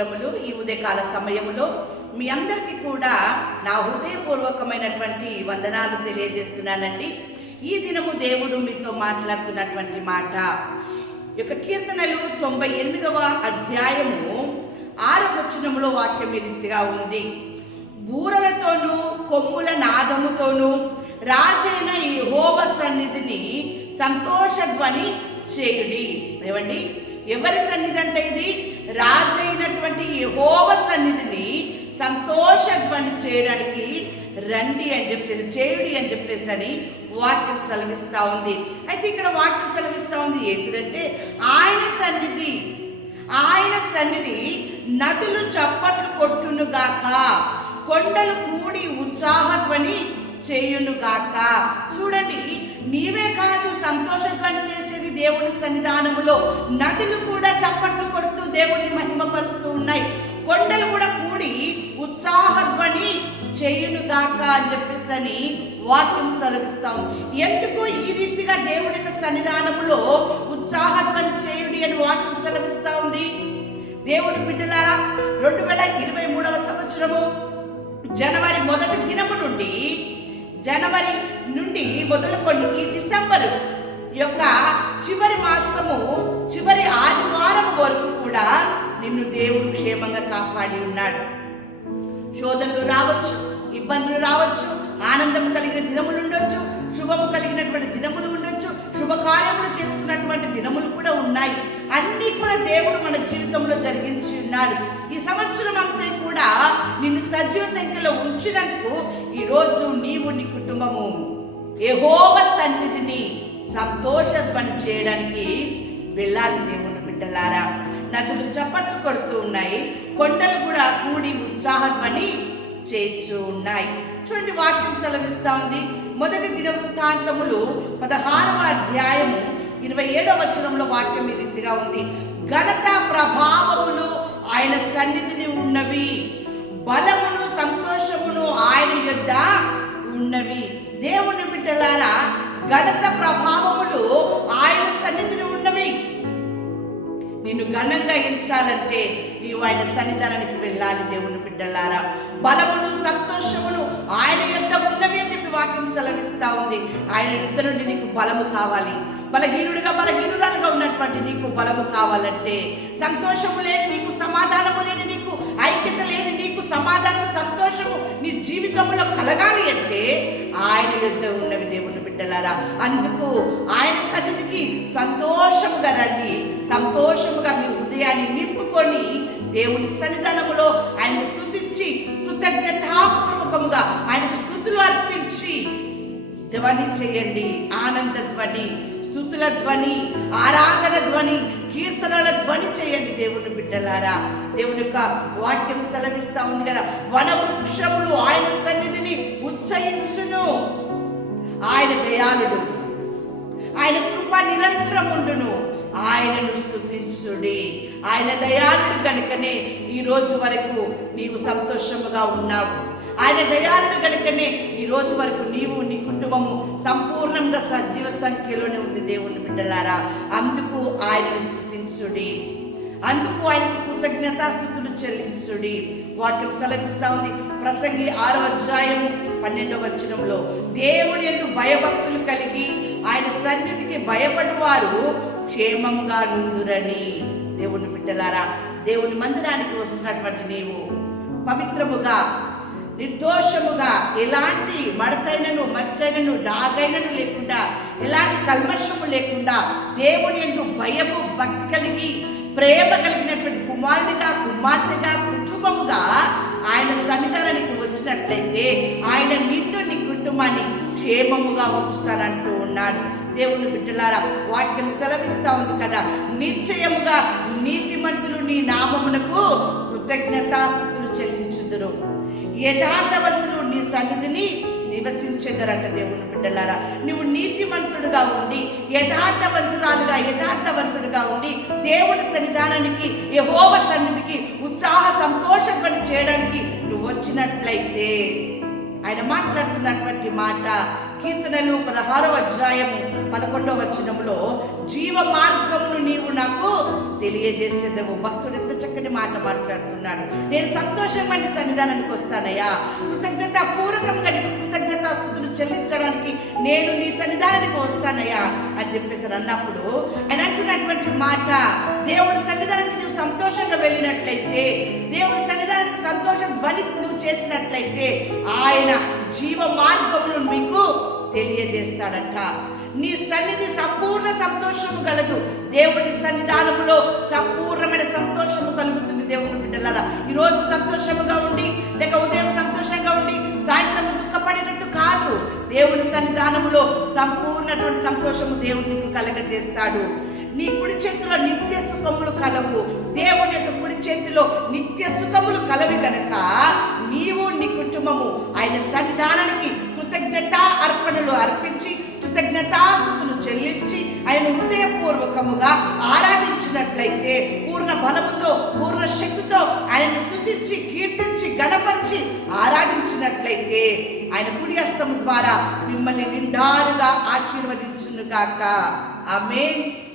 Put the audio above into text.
స్తోత్రములు ఈ ఉదయకాల సమయములో మీ అందరికీ కూడా నా హృదయపూర్వకమైనటువంటి వందనాలు తెలియజేస్తున్నానండి. ఈ దినము దేవుడు మీతో మాట్లాడుతున్నటువంటి మాట. యొక్క కీర్తనలు తొంభై ఎనిమిదవ అధ్యాయము ఆరవచనంలో వచనములో వాక్యం రీతిగా ఉంది. బూరలతోనూ కొమ్ముల నాదముతోనూ రాజైన ఈ హోమ సన్నిధిని సంతోషధ్వని చేయుడి. ఏమండి? ఎవరి సన్నిధి అంటే ఇది? రాజైనటువంటి యహోవ సన్నిధిని సంతోషధ్వని చేయడానికి రండి అని చెప్పేసి చేయుడి అని చెప్పేసి అని వాక్యం సెలవిస్తూ ఉంది. అయితే ఇక్కడ వాక్యం సెలవిస్తూ ఉంది ఏంటిదంటే ఆయన సన్నిధి ఆయన సన్నిధి నదులు చప్పట్లు కొట్టునుగాక కొండలు కూడి ఉత్సాహధ్వని చేయునుగాక. చూడండి నీవే కాదు సంతోషధ్వని చేసేది దేవుని సన్నిధానములో. నదులు దేవుణ్ణి మహిమపరుస్తూ ఉన్నాయి. కొండలు కూడా కూడి ఉత్సాహధ్వని చేయునుగాక అని చెప్పేసి అని వాక్యం సెలవిస్తాము ఎందుకు ఈ రీతిగా దేవుడి యొక్క సన్నిధానములో ఉత్సాహధ్వని చేయుడి అని వాక్యం సెలవిస్తా ఉంది? దేవుడి బిడ్డలారా రెండు వేల ఇరవై మూడవ సంవత్సరము జనవరి మొదటి దినము నుండి జనవరి నుండి మొదలుకొని ఈ డిసెంబరు యొక్క చివరి మాసము చివరి ఆదివారం వరకు కూడా నిన్ను దేవుడు క్షేమంగా కాపాడి ఉన్నాడు. శోధనలు రావచ్చు ఇబ్బందులు రావచ్చు ఆనందము కలిగిన దినములు ఉండొచ్చు శుభము కలిగినటువంటి దినములు ఉండొచ్చు శుభకార్యములు చేసుకున్నటువంటి దినములు కూడా ఉన్నాయి. అన్నీ కూడా దేవుడు మన జీవితంలో జరిగించి ఉన్నాడు. ఈ సంవత్సరం అంతా కూడా నిన్ను సజీవ సంఖ్యలో ఉంచినందుకు ఈరోజు నీవు నీ కుటుంబము ఏహోవ సన్నిధిని సంతోషధ్వని చేయడానికి వెళ్ళాలి దేవుని బిడ్డలారా. నదులు చప్పట్లు కొడుతూ ఉన్నాయి. కొండలు కూడా కూడి ఉత్సాహధ్వని చేస్తూ ఉన్నాయి. చూడండి వాక్యం సెలవిస్తా ఉంది. మొదటి దినవృత్తాంతములు పదహారవ అధ్యాయము ఇరవై ఏడవ వచనంలో వాక్యం ఈ రీతిగా ఉంది. ఘనత ప్రభావములు ఆయన సన్నిధిని ఉన్నవి. బలమును సంతోషమును ఆయన యొద్ద ఉన్నవి. దేవుని బిడ్డలారా ఘనత ప్రభావములు ఆయన సన్నిధిని ఉన్న నిన్ను ఘనంగా ఎంచాలంటే నీవు ఆయన సన్నిధానానికి వెళ్ళాలి దేవుని బిడ్డలారా. బలమును సంతోషమును ఆయన యొక్క ఉన్నవి అని చెప్పి వాక్యం సెలవిస్తా ఉంది. ఆయన యుద్ధ నుండి నీకు బలము కావాలి. బలహీనుడిగా బలహీనురాలుగా ఉన్నటువంటి నీకు బలము కావాలంటే సంతోషము లేని నీకు సమాధానము లేని నీకు ఐక్యత లేని నీకు సమాధానము సంతోషము నీ జీవితంలో కలగాలి అంటే ఆయన యుద్ధ ఉన్నవి దేవుని బిడ్డలారా. అందుకు ఆయన సంతోషముగా రండి. సంతోషముగా మీ హృదయాన్ని నింపుకొని దేవుని సన్నిధానములో ఆయన స్థుతించి కృతజ్ఞతాపూర్వకముగా ఆయనకు స్థుతులు అర్పించి ధ్వని చేయండి. ఆనంద ధ్వని స్థుతుల ధ్వని ఆరాధన ధ్వని కీర్తనల ధ్వని చేయండి దేవుని బిడ్డలారా. దేవుని యొక్క వాక్యం సెలవిస్తా ఉంది కదా. వనవృక్షములు ఆయన సన్నిధిని ఉచ్చయించును. ఆయన దయాళుడు ఆయన కృప నిరంతరం ఉండును ఆయనను స్తుతించుడి. ఆయన దయాళుడు కనుకనే ఈ రోజు వరకు నీవు సంతోషముగా ఉన్నావు. ఆయన దయాళుడు కనుకనే ఈ రోజు వరకు నీవు నీ కుటుంబము సంపూర్ణంగా సజీవ సంఖ్యలోనే ఉంది దేవుని బిడ్డలారా. అందుకు ఆయనను స్థుతించుడి అందుకు ఆయనకి కృతజ్ఞతాస్థుతులు చెల్లించుడి. వాక్యం సెలవిస్తా ఉంది. ప్రసంగి ఆరో అధ్యాయము పన్నెండవ వచనంలో దేవుని ఎందు భయభక్తి సన్నిధికి భయపడువారు క్షేమంగా నుందురని. దేవుని బిడ్డలారా దేవుని మందిరానికి వస్తున్నటువంటి నీవు పవిత్రముగా నిర్దోషముగా ఎలాంటి మడతైనను మచ్చైనను డాగైనను లేకుండా ఎలాంటి కల్మషము లేకుండా దేవుని ఎందు భయము భక్తి కలిగి ప్రేమ కలిగినటువంటి కుమారుడిగా కుమార్తెగా కుటుంబముగా ఆయన సన్నిధానానికి వచ్చినట్లయితే ఆయన నిన్ను నీ కుటుంబాన్ని క్షేమముగా ఉంచుతానంటూ ఉన్నాడు. దేవుని బిడ్డలారా వాక్యం సెలవిస్తా ఉంది కదా. నిశ్చయముగా నీతిమంతులు నీ నామమునకు కృతజ్ఞతాస్థుతులు చెల్లించుదురు. యథార్థవంతులు నీ సన్నిధిని నివసించేదరంట దేవుని బిడ్డలారా. నువ్వు నీతిమంతుడుగా ఉండి యథార్థవంతురాలుగా యథార్థవంతుడుగా ఉండి దేవుని సన్నిధానానికి యహోవ సన్నిధికి ఉత్సాహ సంతోషపడి చేయడానికి నువ్వు వచ్చినట్లయితే ఆయన మాట్లాడుతున్నటువంటి మాట కీర్తనలు పదహారవ అధ్యాయము పదకొండవ వచనంలో జీవ మార్గమును నీవు నాకు తెలియజేసేదవు. భక్తుడు ఎంత చక్కని మాట మాట్లాడుతున్నాడు. నేను సంతోషం వంటి సన్నిధానానికి వస్తానయ్యా. కృతజ్ఞత పూర్వకంగా నీకు కృతజ్ఞతాస్థుతులు చెల్లించడానికి నేను నీ సన్నిధానానికి వస్తానయ్యా అని చెప్పేసి అన్నప్పుడు ఆయన అంటున్నటువంటి మాట దేవుడి సన్నిధానానికి నువ్వు సంతోషం వెళ్ళినట్లయితే దేవుడి సన్నిధానికి సంతోషం ధ్వని నువ్వు చేసినట్లయితే ఆయన జీవ మార్గమును మీకు తెలియజేస్తాడంట. నీ సన్నిధి సంపూర్ణ సంతోషము గలదు దేవుడి సన్నిధానములో సంపూర్ణమైన సంతోషము కలుగుతుంది దేవుని బిడ్డలారా. ఈ రోజు సంతోషముగా ఉండి లేక ఉదయం సంతోషంగా ఉండి సాయంత్రం దుఃఖపడేటట్టు కాదు. దేవుని సన్నిధానములో సంపూర్ణటువంటి సంతోషము దేవుడు నీకు కలగజేస్తాడు. నీ కుడి చేతిలో నిత్య సుఖములు కలవు. దేవుని యొక్క కుడి చేతిలో నిత్య సుఖములు కలవి కనుక నీవు నీ కుటుంబము ఆయన సన్నిధానానికి కృతజ్ఞత అర్పణలు అర్పించి కృతజ్ఞతాస్థుతులు చెల్లించి ఆయన హృదయపూర్వకముగా ఆరాధించినట్లయితే పూర్ణ బలముతో పూర్ణ శక్తితో ఆయనను స్థుతించి కీర్తించి గణపరిచి ఆరాధించినట్లయితే ఆయన కుడి హస్తము ద్వారా మిమ్మల్ని నిండారుగా ఆశీర్వదించును గాక. ఆమేన్.